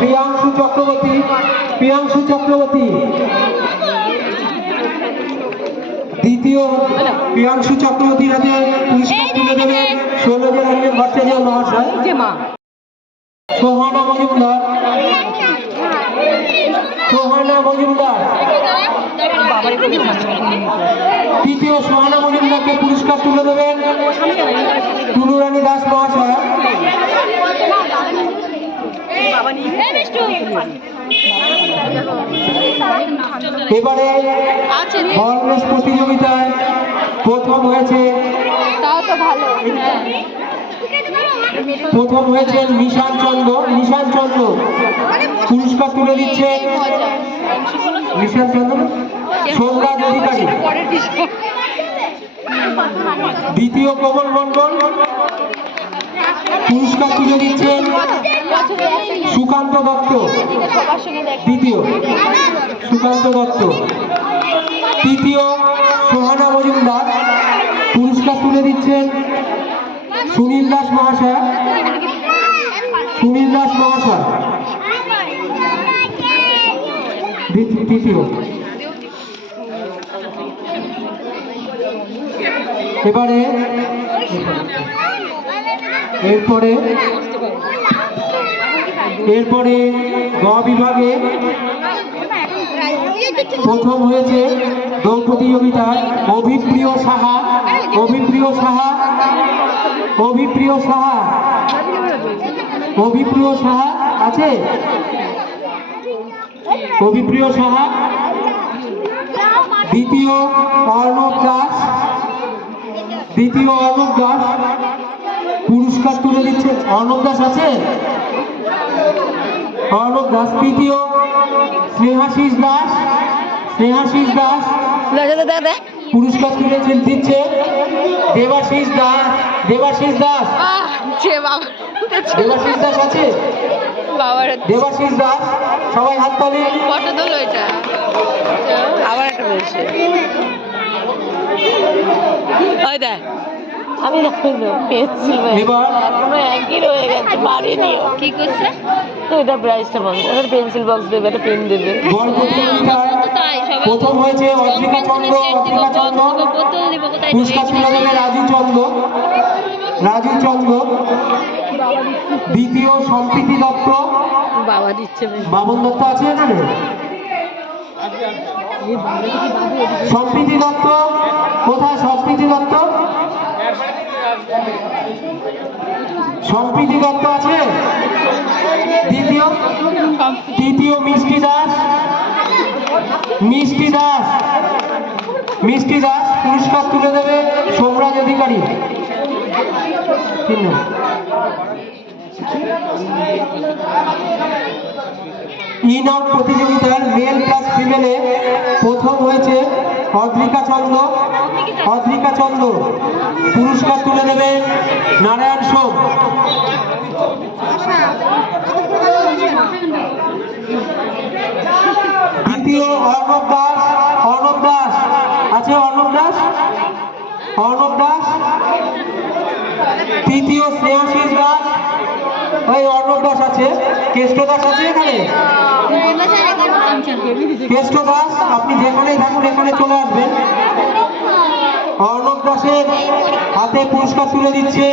প্রিয়াংশু চক্রবর্তী প্রিয়াংশু চক্রবর্তী। দ্বিতীয় প্রিয়াংশু চক্রবর্তীর হাতে পুরস্কার তুলে দেবেন ষোলোজন রঞ্জন ভট্টাচার্য মহাশয়। সোহানা মজুমদার। সোহানা মজুমদার। তৃতীয় সোহানা মজুমদারকে পুরস্কার তুলে দেবেন টুনুরানী দাস মহাশয়। এবারে হরনেস প্রতিযোগিতায় প্রথম হয়েছে তাও তো ভালো হ্যাঁ। প্রথম হয়েছেন নিশান চন্দ্র নিশান চন্দ্র। পুরস্কার তুলে দিচ্ছেন নিশান চন্দ্র সোমরাজ অধিকারী। দ্বিতীয় কমল মন্ডল পুরস্কার তুলে দিচ্ছেন সুকান্ত দত্ত। দ্বিতীয়, সুকান্ত দত্ত। তৃতীয়, সোহানা মজুমদার। পুরস্কার তুলে দিচ্ছেন সুনীল দাস মহাশয়। সুনীল দাস মহাশয়। তৃতীয়। এবারে এরপরে এরপরে গ বিভাগে প্রথম হয়েছে দৌড় প্রতিযোগিতায় অভিপ্রিয় সাহা অভিপ্রিয় সাহা অভিপ্রিয় সাহা। অভিপ্রিয় সাহা আছে? অভিপ্রিয় সাহা। দ্বিতীয় অর্ণব দাস। দ্বিতীয় অর্ণব দাস। পুরস্কার তুলে দিচ্ছে। অর্ণব দাস আছে? অর্ণব দাস তৃতীয়। স্নেহাশিস দাস? স্নেহাশিস দাস? পুরস্কার তুলে দিচ্ছে। দেবাশিস দাস। দেবাশিস দাস? দেবাশিস দাস আছে? দেবাশিস দাস? সবাই ফটো তোলো এটা আবার একটা রয়েছে। ওই দেখ। আমি একই রয়ে গেছে কি করছে? তো এটা প্রাইসটা বন্ধ পেন্সিল বক্স দেবে একটা পেন দেবে। প্রথম হয়েছে অদ্রিকা চন্দ্র অদ্রিকা চন্দ্র পুরস্কার তুলে দেবে রাজু চন্দ্র রাজু চন্দ্র দ্বিতীয় সম্প্রীতি দত্ত। বাবা দিচ্ছে। বাবন দত্ত আছে এখানে? সম্প্রীতি দত্ত। কোথায় সম্প্রীতি দত্ত? সম্প্রীতি দত্ত আছে। দ্বিতীয় তৃতীয় মিষ্টি দাস। মিষ্টি দাস। মিষ্টি দাস পুরস্কার তুলে দেবে সোমরাজ অধিকারী। তিন। ইন আউট প্রতিযোগিতার মেল প্লাস ফিমেলে প্রথম হয়েছে অদ্রিকা চন্দ্র অদ্রিকা চন্দ্র পুরস্কার তুলে দেবে নারায়ণ সোম। দ্বিতীয় অর্ণব দাস অর্ণব দাস, আছে অর্ণব দাস? অর্ণব দাস? তৃতীয় স্নেহাশিস দাস, ওই অর্ণব দাস আছে, কেষ্ট দাস আছে এখানে? কেষ্ট দাস আপনি যেখানেই থাকুন এখানে চলে আসবেন। অর্ণব দাসের হাতে পুরস্কার তুলে দিচ্ছে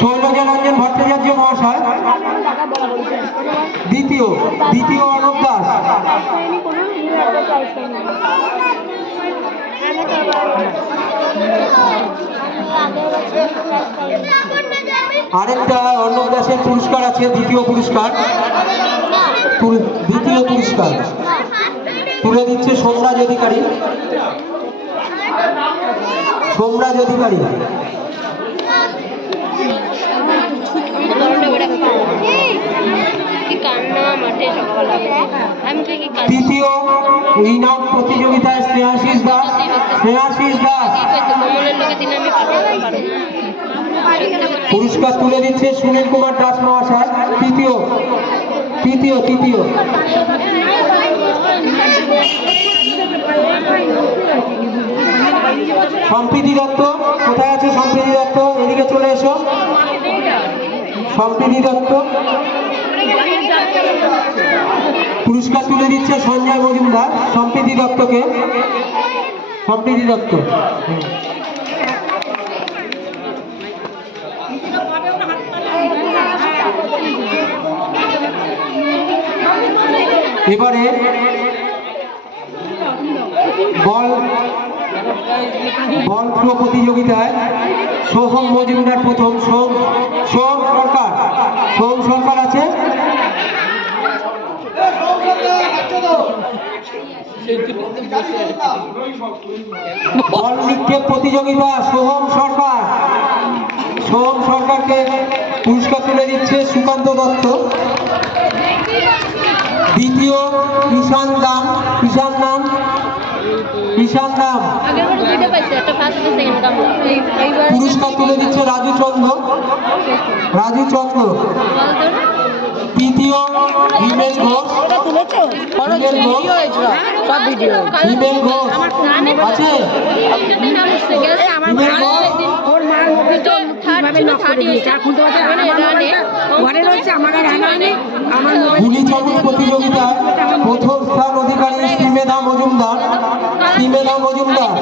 শৈলজা রঞ্জন ভট্টাচার্য মহাশয়। দ্বিতীয় দ্বিতীয় অর্ণব দাস। আরেকটা অর্ণব দাসের পুরস্কার আছে দ্বিতীয় পুরস্কার। দ্বিতীয় পুরস্কার। তুলে দিচ্ছে সোমরাজ অধিকারী। সোমরাজ অধিকারী। প্রতিযোগিতায় দাস। দাস। পুরস্কার তুলে দিচ্ছে সুনীল কুমার দাস মহাশয়, তৃতীয়। তৃতীয় তৃতীয়। সম্প্রীতি দত্ত, কোথায় আছে সম্প্রীতি দত্ত? এদিকে চলে এসো। সম্প্রীতি দত্ত। পুরস্কার তুলে দিচ্ছে সঞ্জয় মজুমদার, সম্প্রীতি দত্তকে। সম্প্রীতি দত্ত। এবারে বল বল থ্রো প্রতিযোগিতায় সোহম মজুমদার প্রথম। সোম সোম সরকার সোম সরকার আছে? বল নিক্ষেপ প্রতিযোগিতা সোহম সরকার। সোহম সরকারকে পুরস্কার তুলে দিচ্ছে সুকান্ত দত্ত। দ্বিতীয় ঈশান দাম ঈশান নাম ঈশান নাম। পুরস্কার তুলে দিচ্ছে রাজু চন্দ্র। রাজু চন্দ্র। তৃতীয় হিমেল ঘোষ। হিমেল ঘোষ। হিমেল ঘোষ। আছে? হিমেল ঘোষ একদিন ওর মার মুখে তো থার্ড ছিল থার্ড হয়েছে আর খুলতে পারছে মানে ঘরে রয়েছে আমার আর আমার মোবাইল গুলি প্রতিযোগিতায় প্রথম স্থান অধিকারী শ্রীমেধা মজুমদার শ্রীমেধা মজুমদার।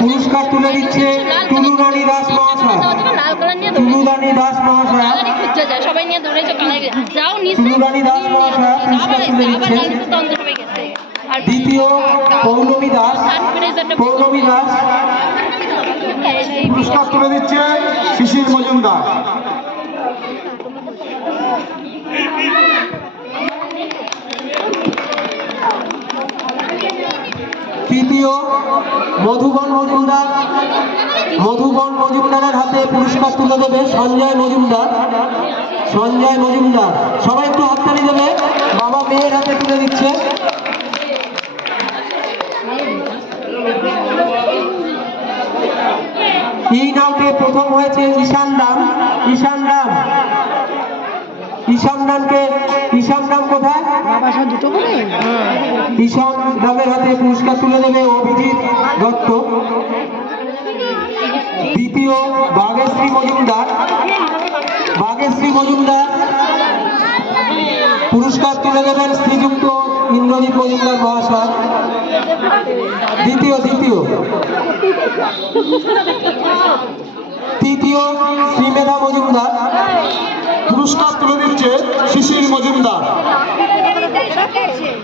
পুরস্কার তুলে দিচ্ছে টুলু রানী দাস মহাশয়। লাল টুলু রানী দাস মহাশয়। সবাই নিয়ে দৌড়েছে যাও দাস মহাশয় পুরস্কার তুলে দিচ্ছে। দ্বিতীয় পৌলমী দাস পৌলমী দাস পুরস্কার তুলে দিচ্ছে শিশির মজুমদার। তৃতীয়, মধুবন মজুমদার। মধুবন মজুমদারের হাতে পুরস্কার তুলে দেবে সঞ্জয় মজুমদার। সঞ্জয় মজুমদার, সবাই একটু হাততালি দেবে। বাবা মেয়ের হাতে তুলে দিচ্ছে এই নামে প্রথম হয়েছে ঈশান রাম। ঈশান রাম। ঈশান রামকে ঈশান রাম কোথায়? ঈশান রামের হাতে পুরস্কার তুলে দেবে অভিজিৎ দত্ত। দ্বিতীয় বাগেশ্রী মজুমদার। বাগেশ্রী মজুমদার পুরস্কার তুলে দেবেন শ্রীযুক্ত ইন্দ্রজিৎ মজুমদার মহাশয়। দ্বিতীয় দ্বিতীয়। তৃতীয় শ্রীমেধা মজুমদার পুরস্কার তুলে দিচ্ছে শিশির মজুমদার।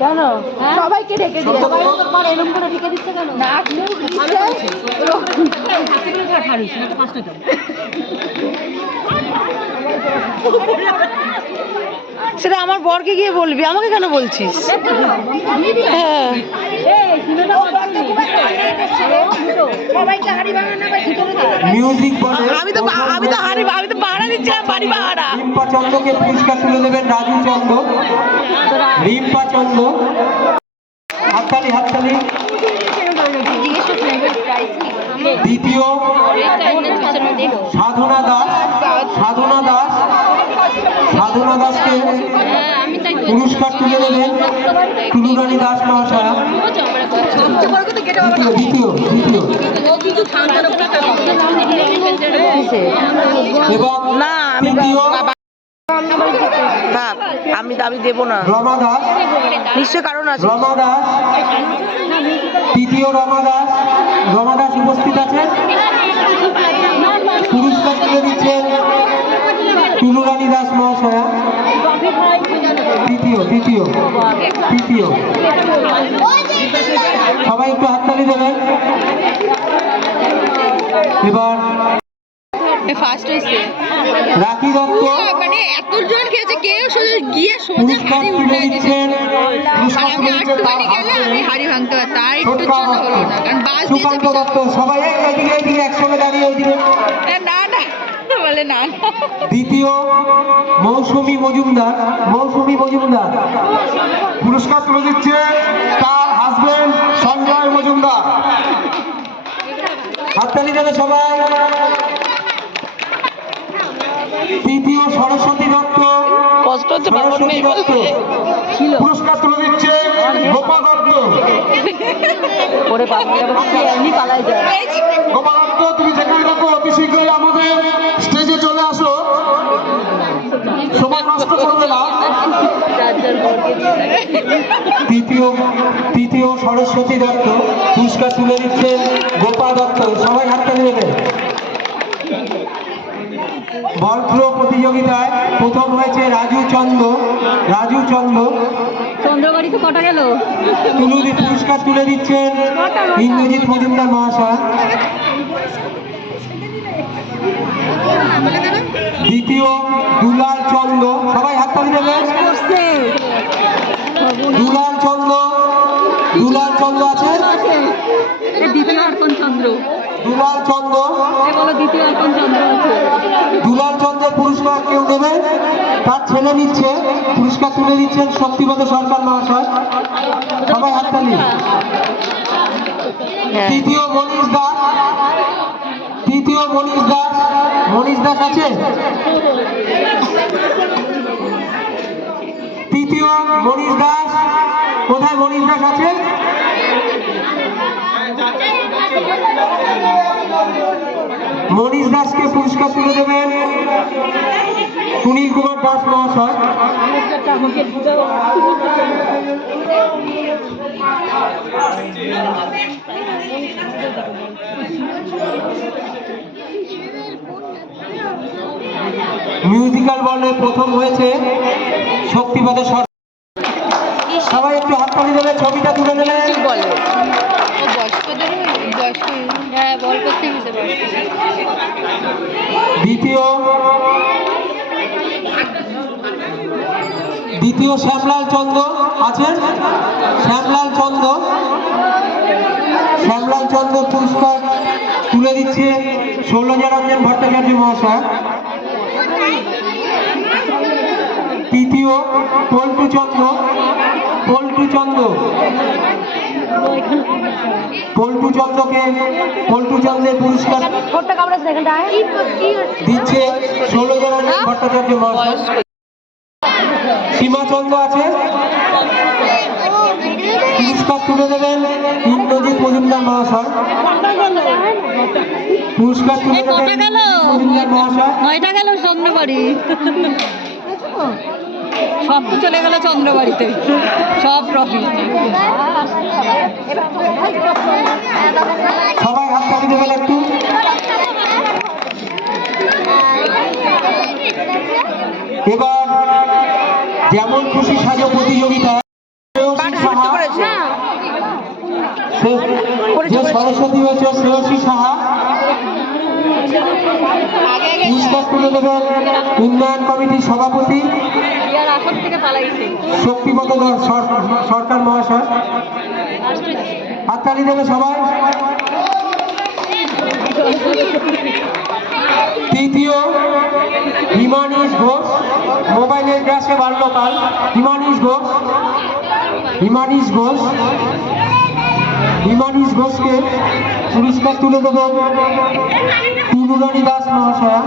কেন? সবাইকে ডেকে সবাই এরকম করে দিচ্ছে কেন? মুখ সেটা আমার বরকে গিয়ে বলবি আমাকে কেন বলছিস? হ্যাঁ। আমি তো আমি তো আমি তো ভাড়া দিচ্ছিলাম বাড়ি ভাড়া রিম্পা চন্দ্রকে পুরস্কার তুলে দেবেন রাজু চন্দ্র। রিম্পা চন্দ্র। হাততালি হাততালি। দ্বিতীয় সাধনা দাস সাধনা দাস সাধনা দাসকে আমি তাই পুরস্কার তুলে দেবেন টুলুরানী দাস মহাশয়া। দ্বিতীয় দ্বিতীয় দ্বিতীয়। এবং তৃতীয় আমি দাবি দেবো না। রমা দাস। নিশ্চয় কারণ আছে। রমা দাস। তৃতীয় রমা দাস। রমা দাস উপস্থিত আছেন পুরস্কার তুলে দিচ্ছেন। টুলুরানী দাস মহাশয়া। তৃতীয় তৃতীয় তৃতীয়। সবাই একটু হাততালি দেবেন। এবার ফার্স্ট রাখি দত্ত। মানে এতজন খেয়েছে কেউ সোজা গিয়ে সোজা পুরস্কার হাড়ি তুলে উঠে দিচ্ছেন আমি তুলে দিচ্ছেন আটটুখানি গেলে আমি হাড়ি ভাঙতে পারতাম আর একটুর জন্য হলো না কারণ বাস সুকান্ত দত্ত। সবাই একসঙ্গে দাঁড়িয়ে ওইদিকে না বলে না। দ্বিতীয় মৌসুমী মজুমদার মৌসুমী মজুমদার। পুরস্কার তুলে দিচ্ছে তার হাজবেন্ড সঞ্জয় মজুমদার। হাততালি দেবে সবাই। তৃতীয় সরস্বতী দত্ত। কষ্ট হচ্ছে সরস্বতী দত্ত। পুরস্কার তুলে দিচ্ছে গোপা দত্ত। এমনি পালাই যায়? গোপা দত্ত তুমি যেখানে থাকো অতি শীঘ্রই আমাদের নষ্ট করবে না। তৃতীয় তৃতীয় সরস্বতী দত্ত পুরস্কার তুলে দিচ্ছেন গোপাল দত্ত। সবাই হাততালি দেবেন বল থ্রো প্রতিযোগিতায় প্রথম হয়েছে রাজু চন্দ্র রাজু চন্দ। চন্দ্রবাড়িতে কটা গেল? তুলুদি পুরস্কার তুলে দিচ্ছেন ইন্দ্রজিৎ মজুমদার মহাশয়। দ্বিতীয় দুলাল চন্দ সবাই হাততালি দেবেন করছে দুলাল চন্দ দুলাল চন্দ আছে? দ্বিতীয় অর্পণ চন্দ্র দুলাল চন্দ এ বলো দ্বিতীয় অর্পণ চন্দ্র। আছে দুলাল চন্দ্রের পুরস্কার কেউ দেবে তার ছেলে নিচ্ছে। পুরস্কার তুলে দিচ্ছেন শক্তিপদ সরকার মহাশয়। সবাই হাততালি হ্যাঁ। তৃতীয় মনীষ দাস। তৃতীয় মনীষ দাস। মনীষ দাস আছে? তৃতীয় মনীষ দাস। কোথায় মনীষ দাস আছে? মনীষ দাসকে পুরস্কার তুলে দেবেন সুনীল কুমার দাস মহাশয়। মিউজিক্যাল বলে প্রথম হয়েছে শক্তিপদ সর সবাই একটু হাততালি দেবে ছবিটা তুলে নেবে বলে? হ্যাঁ দ্বিতীয় দ্বিতীয় শ্যামলাল চন্দ্র আছেন শ্যামলাল চন্দ্র শ্যামলাল চন্দ্র পুরস্কার তুলে দিচ্ছে শৈলজারঞ্জন ভট্টাচার্য মহাশয়। তৃতীয় পল্টু চন্দ্র পল্টু চন্দ্র। পল্টু চন্দ্রকে পল্টু চন্দ্রের পুরস্কার দিচ্ছে শৈলজারঞ্জন ভট্টাচার্য মহাশয়। সীমাচন্দ্র আছে। পুরস্কার তুলে দেবেন ইন্দ্রজিৎ মজুমদার মহাশয়। পুরস্কার তুলে দেবেন মজুমদার মহাশয়। নয়টা গেল চন্দ্রবাড়ি। সব তো চলে গেল চন্দ্রবাড়িতে। সব ট্রফি সবাই হাততালি দেবেন একটু। এবার যেমন খুশি সাজো প্রতিযোগিতা পার্টিসিপেট তো করেছে সে- যে সরস্বতী হয়েছে শ্রেয়সী সাহা। পুরস্কার দেবেন উন্নয়ন কমিটির সভাপতি শক্তিপদ সরকার মহাশয়। হাততালি দেবে সবাই। তৃতীয়, হিমানিশ ঘোষ। মোবাইলের গ্যাসে বাল্যকাল হিমানিশ ঘোষ। হিমানিশ ঘোষ। হিমানিশ ঘোষকে পুরস্কার তুলে দেবেন টুনুরানী দাস মহাশয়া।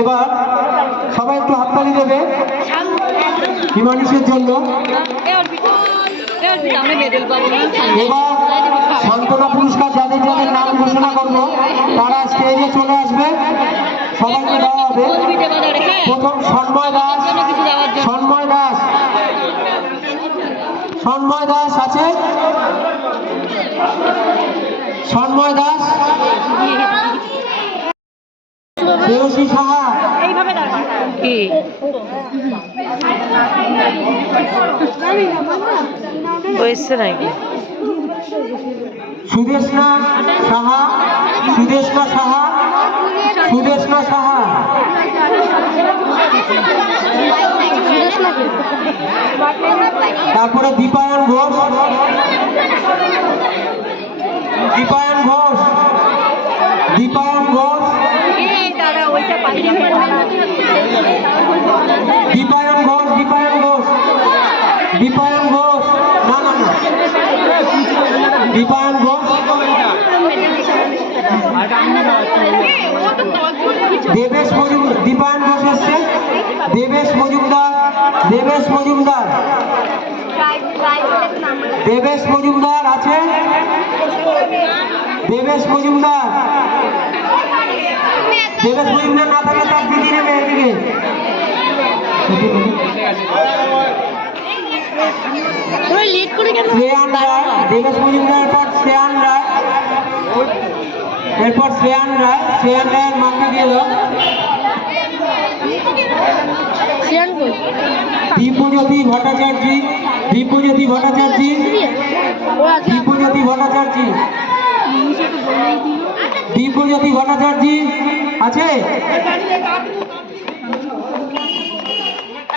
এবার সবাই একটু হাততালি দেবে হিমানিশের জন্য। এবার সান্ত্বনা পুরস্কার যাদের যাদের নাম ঘোষণা করব তারা স্টেজে চলে আসবে। সবাইকে দেওয়া হবে। প্রথম সন্ময় দাস সন্ময় দাস। সন্ময় দাস আছে? সন্ময় দাস? সাহা? নাকি? সুদেশনা সাহা? সুদেশনা সাহা? সুদেশনা সাহা। তারপরে দীপায়ন ঘোষ। দীপায়ন ঘোষ। দীপায়ন ঘোষ। দীপায়ন ঘোষ দীপায়ন ঘোষ। দীপায়ন ঘোষ। না না না। দীপায়ন ঘোষ। দেবেশ মজুমদার দীপায়ন ঘোষ এসছে দেবেশ মজুমদার দেবেশ মজুমদার। দেবেশ মজুমদার আছে। দেবেশ মজুমদার। দেবেশ মজুমদার না থাকলে তার দিদি নেবে এদিকে। দেবেশ মজুমদারের পর শ্রেয়ান রায়। এরপর শ্রেয়ান রায় শ্রেয়ান রায়ের সিয়ান কই দীপজ্যোতি ভট্টাচার্য দীপজ্যোতি ভট্টাচার্য আছে দীপজ্যোতি ভট্টাচার্য। দীপজ্যোতি ভট্টাচার্য আছে?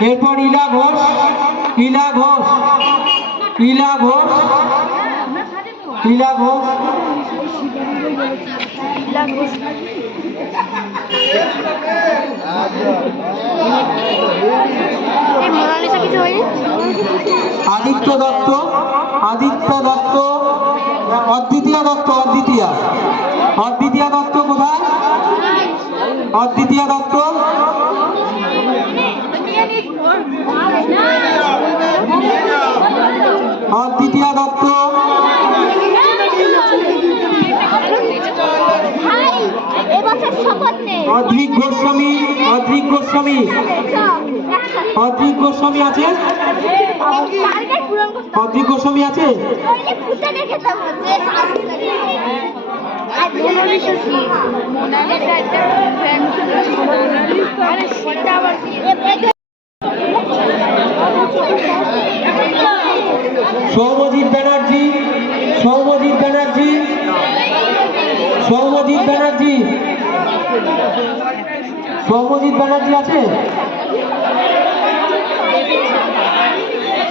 এরপর ইলা ঘোষ ইলা ঘোষ ইলা ঘোষ ইলা ঘোষ। আদিত্য দত্ত আদিত্য দত্ত অদ্বিতীয় দত্ত অদ্বিতীয়া। অদ্বিতীয়া দত্ত কোথায়? অদ্বিতীয়া দত্ত অদ্বিতীয়া দত্ত এবছর শপথ নেই অদ্রিক গোস্বামী অদ্রিক গোস্বামী। অদ্রিক গোস্বামী আছে? অদ্রিক গোস্বামী আছে খেতে হবে আর মোনালিসা কি মোনালিসা একটা ফ্রেন্ড আরে সেটা আবার কি সৌমজিৎ ব্যানার্জি সৌমজিৎ ব্যানার্জি সৌমজিৎ ব্যানার্জি সৌমজিৎ ব্যানার্জি আছে?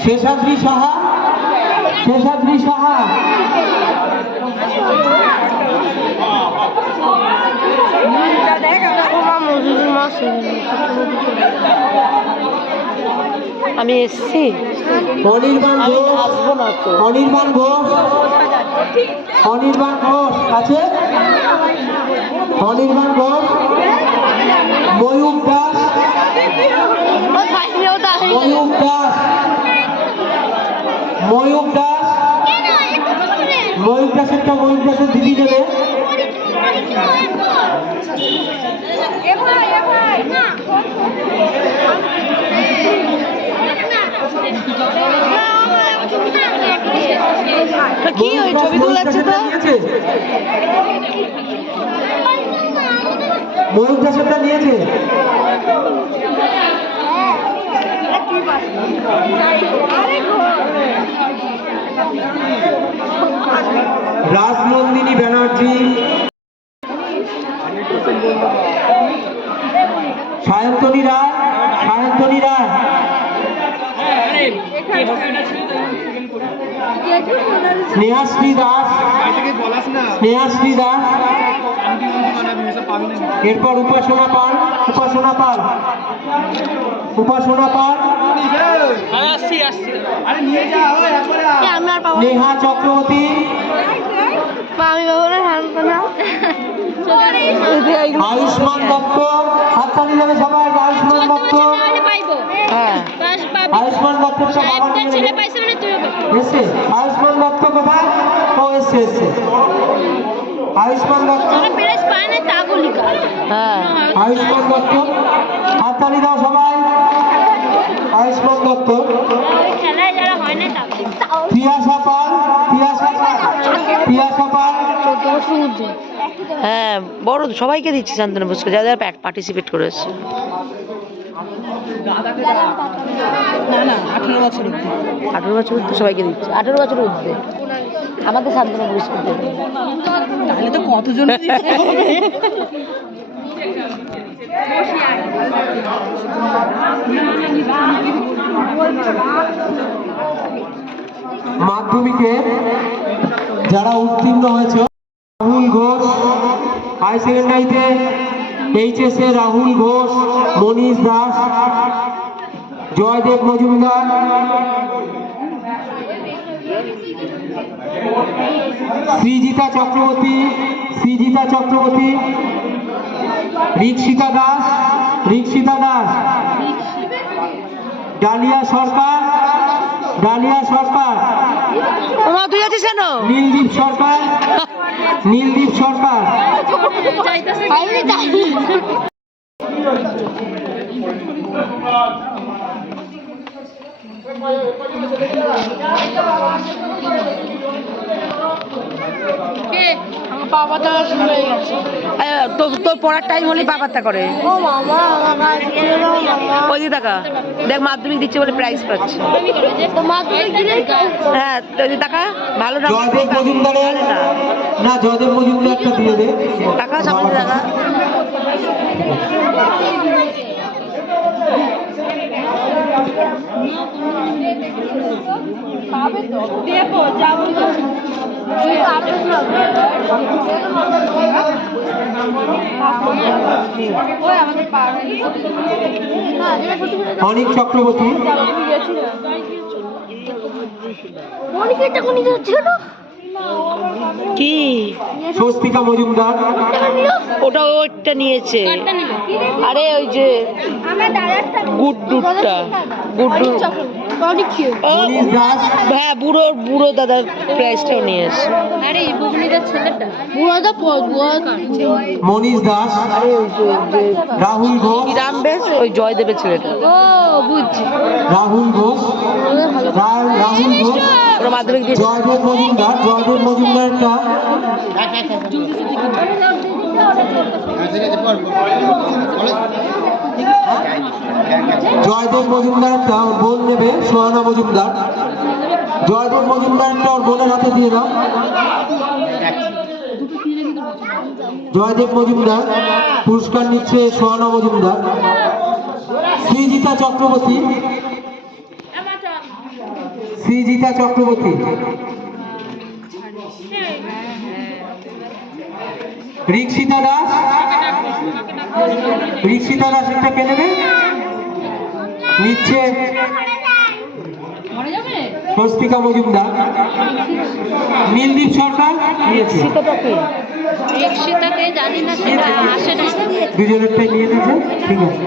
শেষাদ্রি সাহা? শেষাদ্রি সাহা? আমি এসছি। অনির্বাণ আসব না তো। অনির্বাণ ঘোষ? অনির্বাণ ঘোষ আছে? অনির্বাণ ঘোষ? ময়ূর দাস ময়ূর দাস ময়ূর দাস ময়ূর দাসেরটা ময়ূর দাসের দিদি দেবে। কি ওই ছবি তোলাচ্ছে তো? ময়ূর নিয়েছে। রাজনন্দিনী ব্যানার্জি। সায়ন্তনী রায় সায়ন্তনী রায়। স্নেহাশ্রী দাস। স্নেহাশ্রী দাস। এরপর উপাসনা পাল উপাসনা পাল উপাসনা পাল আমি নেহা চক্রবর্তী। না আমি পাবো না আয়ুষ্মান দত্ত হাততালি দেবে সবাই আয়ুষ্মান দত্ত। হ্যাঁ। আয়ুষ্মান নেবে। এসছে। আয়ুষ্মান দত্ত কোথায়? ও এসছে এসছে। আয়ুষ্মান দত্ত? হ্যাঁ। আয়ুষ্মান দত্ত? হাততালি দাও সবাই। আয়ুষ্মান দত্ত? হয় না তাকে পিয়াসা পাল পিয়াসা পাল পিয়াসা পাল চোদ্দ বছর ঊর্ধ্বে হ্যাঁ বড় সবাইকে দিচ্ছি শান্তনু পুরস্কার যারা যারা পার্টিসিপেট করেছে। আঠারো বছর ঊর্ধ্বে সবাইকে দিচ্ছি। আঠারো বছর ঊর্ধ্বে আমাকে শান্তনু পুরস্কার দেবে তাহলে তো কতজন মাধ্যমিকে যারা উত্তীর্ণ হয়েছে রাহুল ঘোষ হাই সেকেন্ডারিতে এইচএসে রাহুল ঘোষ মনীষ দাস জয়দেব মজুমদার শ্রীজিতা চক্রবর্তী শ্রীজিতা চক্রবর্তী রিক্সিতা দাস রিক্সিতা দাস। ডালিয়া সরকার ডালিয়া সরকার। ওমা তুই আছিস কেন? নীলদীপ সরকার নীলদীপ সরকার। বাবাটা হয়ে গেছে আহ, তোর পড়ার টাইম হলে বাবারটা করে। ও মামা ওই দিকে দেখ মাধ্যমিক দিচ্ছে বলে প্রাইজ পাচ্ছে। তো তো। হ্যাঁ তো ওই দিকে টাকা ভালো না। না জয়দেব মজুমদারটা দিয়ে দে। টাকা সামনে টাকা দেখো যাব অনিক চক্রবর্তী। মনিকেটটা কোন যাচ্ছিল? না কি? স্বস্তিকা মজুমদার। ওটা ওইটা নিয়েছে। আরে ওই যে আমার দাদারটা গুড্ডুটা গুড্ডু হ্যাঁ বুড়ো বুড়ো দাদার প্রাইজটাও নিয়ে এসছে আরে ছেলেটা মনীষ দাস রাহুল ঘোষ রাম বেশ ওই জয়দেবের ছেলেটা ও বুঝছি রাহুল ঘোষ রাহুল ঘোষ ওরা মাধ্যমিক দিয়ে জয়দেব মজুমদার জয়দেব মজুমদারটা জয়দেব মজুমদারটা ওর বোন নেবে সোহানা মজুমদার। জয়দেব মজুমদারটা ওর বোনের হাতে দিয়ে দাও। জয়দেব মজুমদার, পুরস্কার নিচ্ছে সোহানা মজুমদার। শ্রীজিতা চক্রবর্তী। শ্রীজিতা চক্রবর্তী। রিক্সিতা দাস। রিক্সিতা দাস নেবে? নিচ্ছে। স্বস্তিকা মজুমদার। নীলদীপ সরকার নিয়েছে। দুজনেরটাই নিয়ে নিয়েছে ঠিক আছে।